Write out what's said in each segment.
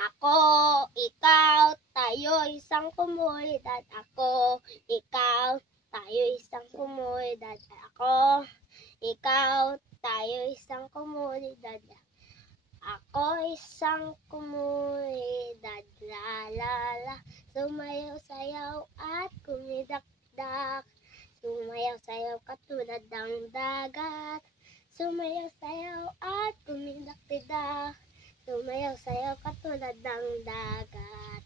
Ako, ikaw, tayo isang komunidad. Ako, ikaw, tayo isang komunidad. Ako, ikaw, tayo isang komunidad. Ako isang komunidad. La la la, sumayaw-sayaw at kumidakdak. Sumayaw-sayaw katulad ng dagat. Sumayaw-sayaw at kumidak-tidak. Sumayaw-sayaw katulad ng dagat.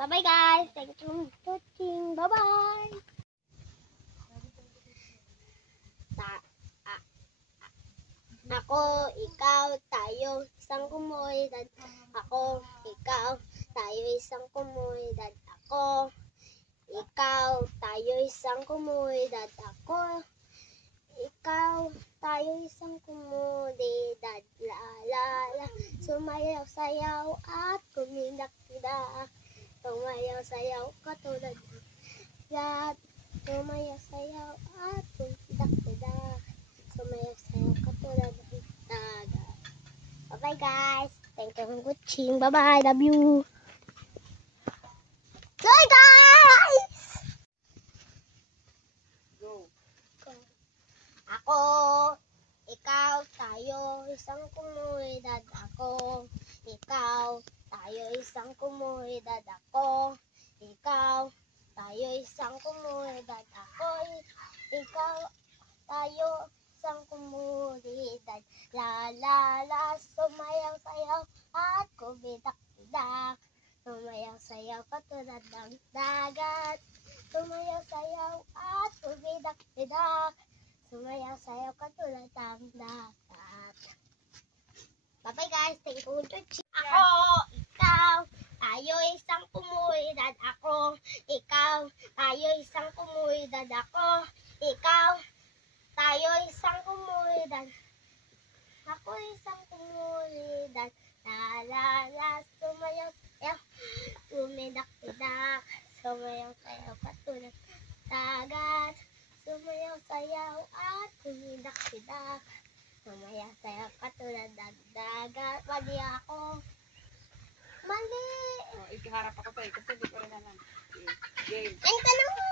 Bye-bye guys! Thank you for watching. Bye-bye! Ako, ikaw, tayo, isang komunidad. Ako, ikaw, tayo, isang komunidad. Ako, ikaw, tayo, isang komunidad. Ako, ikaw, tayo, isang komunidad. La la la, sumayaw-sayaw at kumidak-tidak. Sumayaw-sayaw katulad ng dagat. Sumayaw-sayaw at kumidak-tidak. Sumayaw-sayaw katulad ng dagat. Bye-bye guys! Thank you for watching. Bye-bye! Love you! Bye guys! Go. Ako, ikaw, tayo, isang komunidad. Ako, ikaw, tayo, isang komunidad. Ako, ikaw, tayo, isang komunidad. Ako, ikaw, tayo, isang komunidad. La la la, sumayaw-sayaw at kumidak-tidak. Sumayaw-sayaw katulad ng dagat. Sumayaw-sayaw at kumidak-tidak. Sumayaw-sayaw katulad ng dagat. Bye-bye guys, thank you for watching. Ako, ikaw, tayo isang komunidad. Ako, ikaw, tayo isang komunidad. Ako, ikaw, tayo isang komunidad. Ako isang komunidad. La la la, sumayaw-sayaw, kumidak-tidak. Sumayaw-sayaw katulad ng dagat. Sumayaw-sayaw at kumidak-tidak. Sumayaw-sayaw katulad ng dagat. Mali ako. Mali. Oh, ikiharap ako pa eh. Kasi di ko rin alam. Game. Ang tanong mo.